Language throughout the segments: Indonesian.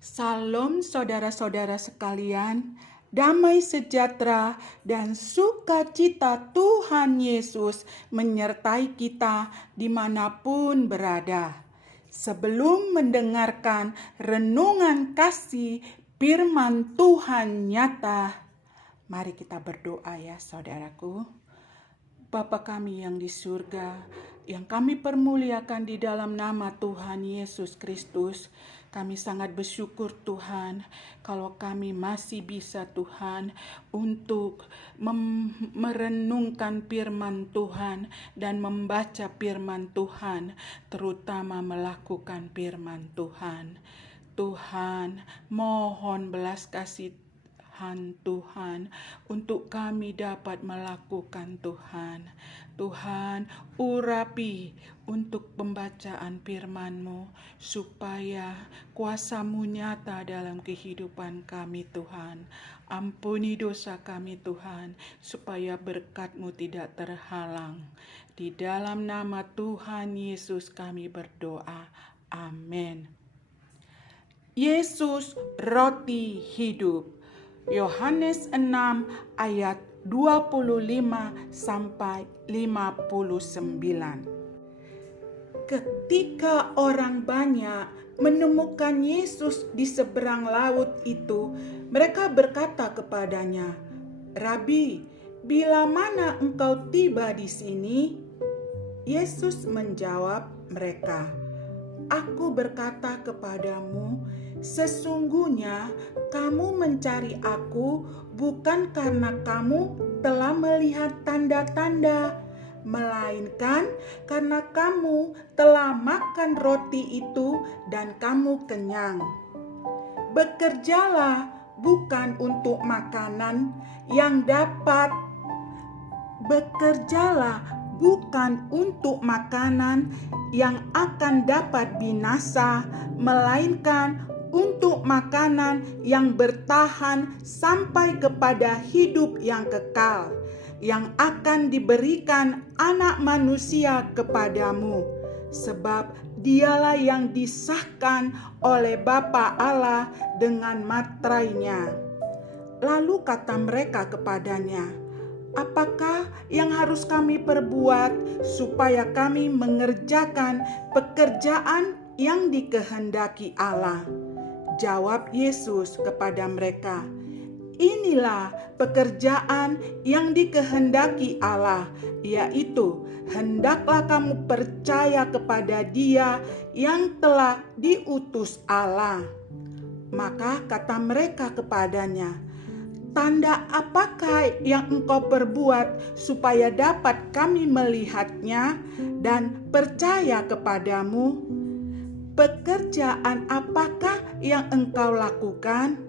Salam saudara-saudara sekalian, damai sejahtera dan sukacita Tuhan Yesus menyertai kita dimanapun berada. Sebelum mendengarkan renungan kasih firman Tuhan nyata, mari kita berdoa ya saudaraku. Bapa kami yang di surga, yang kami permuliakan di dalam nama Tuhan Yesus Kristus, kami sangat bersyukur Tuhan kalau kami masih bisa Tuhan untuk merenungkan firman Tuhan dan membaca firman Tuhan, terutama melakukan firman Tuhan. Tuhan, mohon belas kasih Tuhan untuk kami dapat melakukan Tuhan. Tuhan, urapi untuk pembacaan firman-Mu supaya kuasa-Mu nyata dalam kehidupan kami Tuhan. Ampuni dosa kami Tuhan supaya berkat-Mu tidak terhalang. Di dalam nama Tuhan Yesus kami berdoa. Amin. Yesus roti hidup. Yohanes 6 ayat 25 sampai 59. Ketika orang banyak menemukan Yesus di seberang laut itu, mereka berkata kepadanya, "Rabi, bila mana engkau tiba di sini?" Yesus menjawab mereka, "Aku berkata kepadamu, sesungguhnya kamu mencari aku bukan karena kamu telah melihat tanda-tanda, melainkan karena kamu telah makan roti itu dan kamu kenyang. Bekerjalah bukan untuk makanan yang dapat akan dapat binasa, melainkan untuk makanan yang bertahan sampai kepada hidup yang kekal, yang akan diberikan Anak Manusia kepadamu, sebab Dialah yang disahkan oleh Bapa Allah dengan materainya." Lalu kata mereka kepadanya, "Apakah yang harus kami perbuat supaya kami mengerjakan pekerjaan yang dikehendaki Allah?" Jawab Yesus kepada mereka, "Inilah pekerjaan yang dikehendaki Allah, yaitu hendaklah kamu percaya kepada Dia yang telah diutus Allah." Maka kata mereka kepadanya, "Tanda apakah yang engkau perbuat supaya dapat kami melihatnya dan percaya kepadamu? Pekerjaan apakah yang engkau lakukan?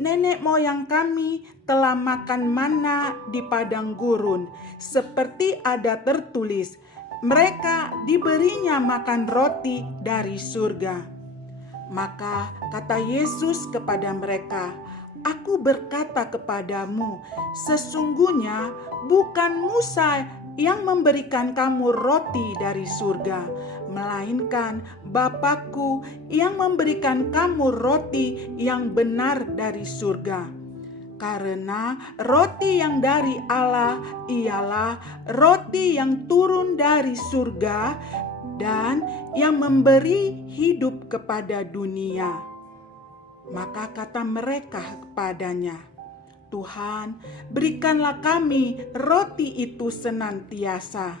Nenek moyang kami telah makan manna di padang gurun, seperti ada tertulis, mereka diberinya makan roti dari surga." Maka kata Yesus kepada mereka, "Aku berkata kepadamu, sesungguhnya bukan Musa yang memberikan kamu roti dari surga, melainkan Bapa-Ku yang memberikan kamu roti yang benar dari surga. Karena roti yang dari Allah ialah roti yang turun dari surga dan yang memberi hidup kepada dunia." Maka kata mereka kepadanya, "Tuhan, berikanlah kami roti itu senantiasa."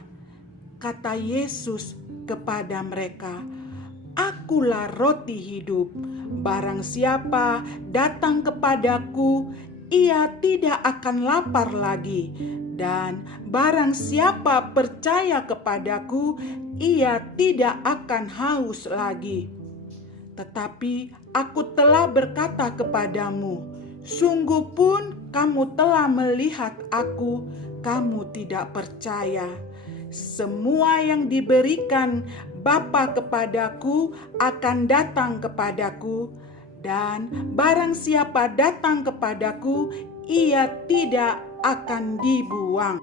Kata Yesus kepada mereka, "Akulah roti hidup. Barang siapa datang kepadaku, ia tidak akan lapar lagi. Dan barang siapa percaya kepadaku, ia tidak akan haus lagi. Tetapi aku telah berkata kepadamu, sungguh pun kamu telah melihat aku, kamu tidak percaya. Semua yang diberikan Bapa kepadaku akan datang kepadaku, dan barang siapa datang kepadaku, ia tidak akan dibuang.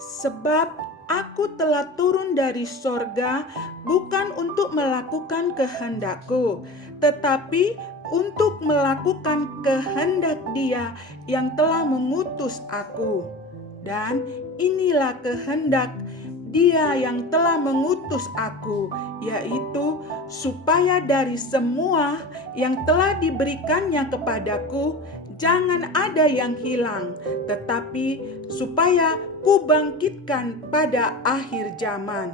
Sebab aku telah turun dari sorga bukan untuk melakukan kehendakku, tetapi untuk melakukan kehendak Dia yang telah mengutus aku. Dan inilah kehendak Dia yang telah mengutus aku, yaitu supaya dari semua yang telah diberikannya kepadaku, jangan ada yang hilang, tetapi supaya kubangkitkan pada akhir zaman.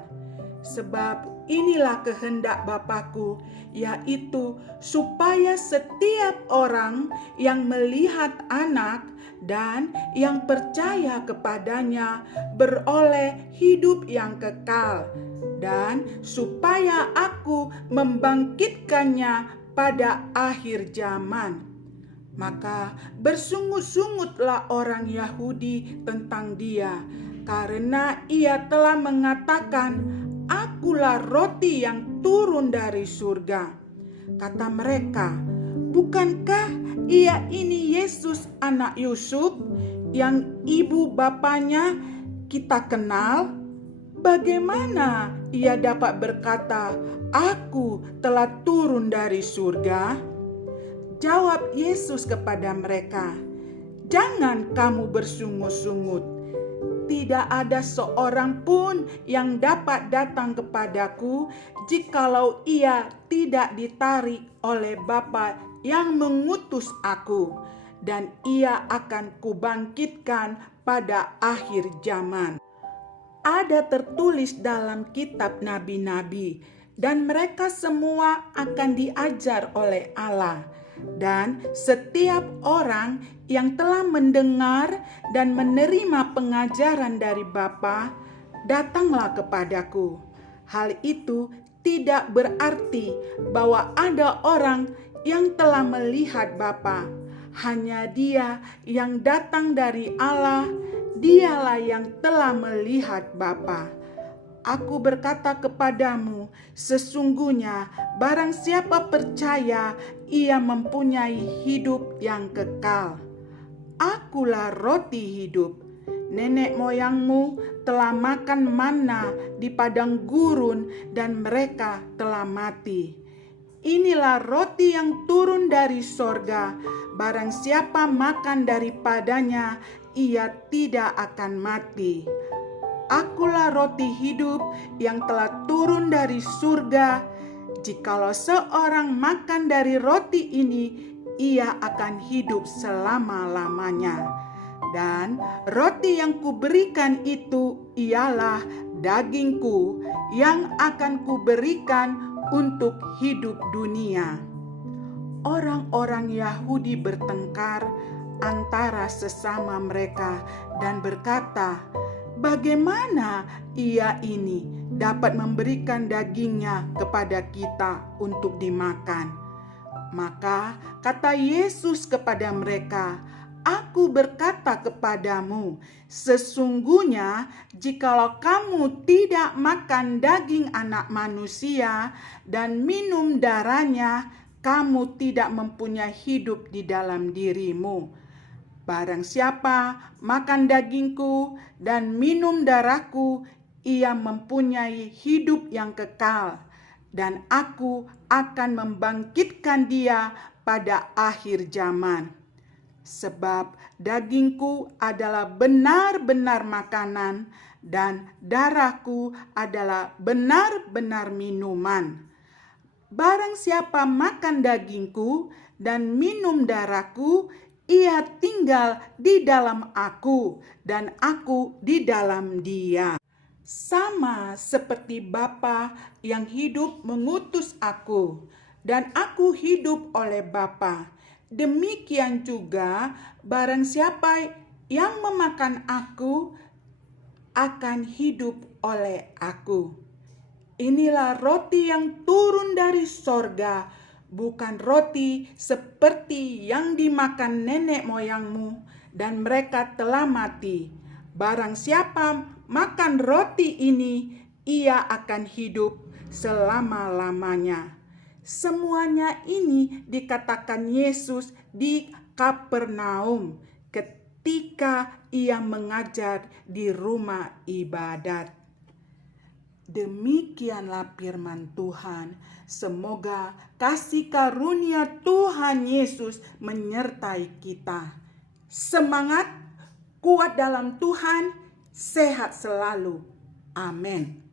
Sebab inilah kehendak Bapa-Ku, yaitu supaya setiap orang yang melihat Anak dan yang percaya kepadanya beroleh hidup yang kekal, dan supaya aku membangkitkannya pada akhir zaman. Maka bersungut-sungutlah orang Yahudi tentang Dia, karena Ia telah mengatakan, "Akulah roti yang turun dari surga." Kata mereka, "Bukankah Ia ini Yesus anak Yusuf, yang ibu bapanya kita kenal? Bagaimana Ia dapat berkata, 'Aku telah turun dari surga'?" Jawab Yesus kepada mereka, "Jangan kamu bersungut-sungut. Tidak ada seorang pun yang dapat datang kepadaku jikalau ia tidak ditarik oleh Bapa yang mengutus aku, dan ia akan kubangkitkan pada akhir zaman." Ada tertulis dalam kitab nabi-nabi, dan mereka semua akan diajar oleh Allah. Dan setiap orang yang telah mendengar dan menerima pengajaran dari Bapa, datanglah kepadaku. Hal itu tidak berarti bahwa ada orang yang telah melihat Bapa. Hanya Dia yang datang dari Allah, Dialah yang telah melihat Bapa. Aku berkata kepadamu, sesungguhnya barang siapa percaya, ia mempunyai hidup yang kekal. Akulah roti hidup. Nenek moyangmu telah makan manna di padang gurun dan mereka telah mati. Inilah roti yang turun dari sorga. Barang siapa makan daripadanya, ia tidak akan mati. Akulah roti hidup yang telah turun dari surga. Jikalau seorang makan dari roti ini, ia akan hidup selama-lamanya. Dan roti yang kuberikan itu ialah dagingku yang akan kuberikan untuk hidup dunia. Orang-orang Yahudi bertengkar antara sesama mereka dan berkata, "Bagaimana ia ini dapat memberikan dagingnya kepada kita untuk dimakan?" Maka kata Yesus kepada mereka, "Aku berkata kepadamu, sesungguhnya jikalau kamu tidak makan daging Anak Manusia dan minum darahnya, kamu tidak mempunyai hidup di dalam dirimu. Barang siapa makan dagingku dan minum darahku, ia mempunyai hidup yang kekal, dan aku akan membangkitkan dia pada akhir zaman. Sebab dagingku adalah benar-benar makanan, dan darahku adalah benar-benar minuman. Barang siapa makan dagingku dan minum darahku, ia tinggal di dalam aku dan aku di dalam dia. Sama seperti Bapa yang hidup mengutus aku, dan aku hidup oleh Bapa. Demikian juga barang siapa yang memakan aku akan hidup oleh aku. Inilah roti yang turun dari sorga, bukan roti seperti yang dimakan nenek moyangmu dan mereka telah mati. Barang siapa makan roti ini, ia akan hidup selama-lamanya." Semuanya ini dikatakan Yesus di Kapernaum ketika ia mengajar di rumah ibadat. Demikianlah firman Tuhan. Semoga kasih karunia Tuhan Yesus menyertai kita. Semangat, kuat dalam Tuhan, sehat selalu. Amin.